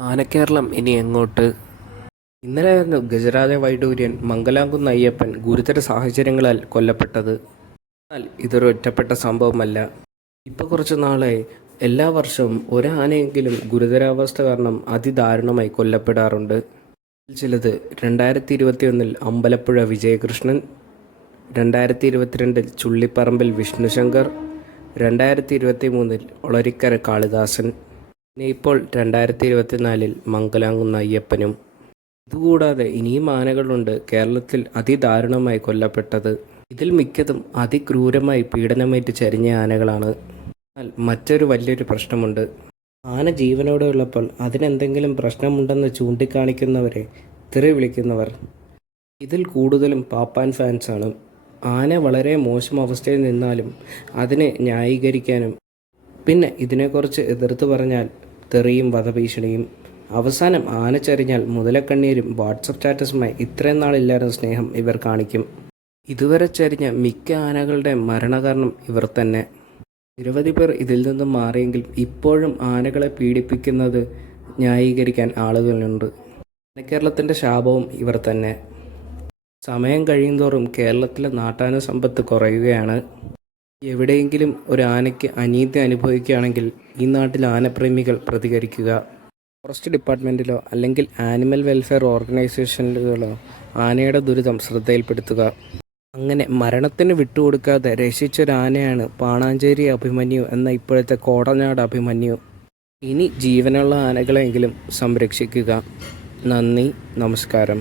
ആനക്കേരളം ഇനി എങ്ങോട്ട്? ഇന്നലെയായിരുന്നു ഗജരാജ വൈഡൂര്യൻ മംഗലാംകുന്ന് അയ്യപ്പൻ ഗുരുതര സാഹചര്യങ്ങളാൽ കൊല്ലപ്പെട്ടത്. എന്നാൽ ഇതൊരു ഒറ്റപ്പെട്ട സംഭവമല്ല. ഇപ്പോൾ കുറച്ച് നാളായി എല്ലാ വർഷവും ഒരാനയെങ്കിലും ഗുരുതരാവസ്ഥ കാരണം അതിദാരുണമായി കൊല്ലപ്പെടാറുണ്ട്. ചിലത് രണ്ടായിരത്തി ഇരുപത്തിയൊന്നിൽ അമ്പലപ്പുഴ വിജയകൃഷ്ണൻ രണ്ടായിരത്തി ഇരുപത്തിരണ്ടിൽ ചുള്ളിപ്പറമ്പിൽ വിഷ്ണുശങ്കർ രണ്ടായിരത്തി ഇരുപത്തി മൂന്നിൽ ഒളരിക്കര കാളിദാസൻ ഇപ്പോൾ രണ്ടായിരത്തി ഇരുപത്തിനാലിൽ മംഗലാങ്കുന്ന അയ്യപ്പനും. ഇതുകൂടാതെ ഇനിയും ആനകളുണ്ട്. കേരളത്തിൽ അതിദാരുണമായി കൊല്ലപ്പെട്ടത്. ഇതിൽ മിക്കതും അതിക്രൂരമായി പീഡനമേറ്റ് ചരിഞ്ഞ ആനകളാണ്. എന്നാൽ മറ്റൊരു വലിയൊരു പ്രശ്നമുണ്ട്. ആന ജീവനോടെ ഉള്ളപ്പോൾ അതിനെന്തെങ്കിലും പ്രശ്നമുണ്ടെന്ന് ചൂണ്ടിക്കാണിക്കുന്നവരെ തെറി വിളിക്കുന്നവർ. ഇതിൽ കൂടുതലും പാപ്പാൻ ഫാൻസാണ്. ആന വളരെ മോശം അവസ്ഥയിൽ നിന്നാലും അതിനെ ന്യായീകരിക്കാനും പിന്നെ ഇതിനെക്കുറിച്ച് എതിർത്ത് പറഞ്ഞാൽ തെറിയും വധഭീഷണിയും. അവസാനം ആന ചരിഞ്ഞാൽ മുതലക്കണ്ണീരും വാട്സപ്പ് സ്റ്റാറ്റസുമായി ഇത്രയും നാളില്ലായിരുന്ന സ്നേഹം ഇവർ കാണിക്കും. ഇതുവരെ ചരിഞ്ഞ മിക്ക ആനകളുടെ മരണകാരണം ഇവർ തന്നെ. നിരവധി പേർ ഇതിൽ നിന്നും മാറിയെങ്കിൽ ഇപ്പോഴും ആനകളെ പീഡിപ്പിക്കുന്നത് ന്യായീകരിക്കാൻ ആളുകളുണ്ട്. കേരളത്തിന്റെ ശാപവും ഇവർ തന്നെ. സമയം കഴിയുന്തോറും കേരളത്തിലെ നാട്ടാന സമ്പത്ത് കുറയുകയാണ്. എവിടെയെങ്കിലും ഒരു ആനയ്ക്ക് അനീതി അനുഭവിക്കുകയാണെങ്കിൽ ഈ നാട്ടിലെ ആനപ്രേമികൾ പ്രതികരിക്കുക. ഫോറസ്റ്റ് ഡിപ്പാർട്ട്മെന്റിലോ അല്ലെങ്കിൽ ആനിമൽ വെൽഫെയർ ഓർഗനൈസേഷനുകളോ ആനയുടെ ദുരിതം ശ്രദ്ധയിൽപ്പെടുത്തുക. അങ്ങനെ മരണത്തിന് വിട്ടുകൊടുക്കാതെ രക്ഷിച്ചൊരാനയാണ് പാണാഞ്ചേരി അഭിമന്യു എന്ന ഇപ്പോഴത്തെ കോടനാട് അഭിമന്യു. ഇനി ജീവനുള്ള ആനകളെങ്കിലും സംരക്ഷിക്കുക. നന്ദി നമസ്കാരം.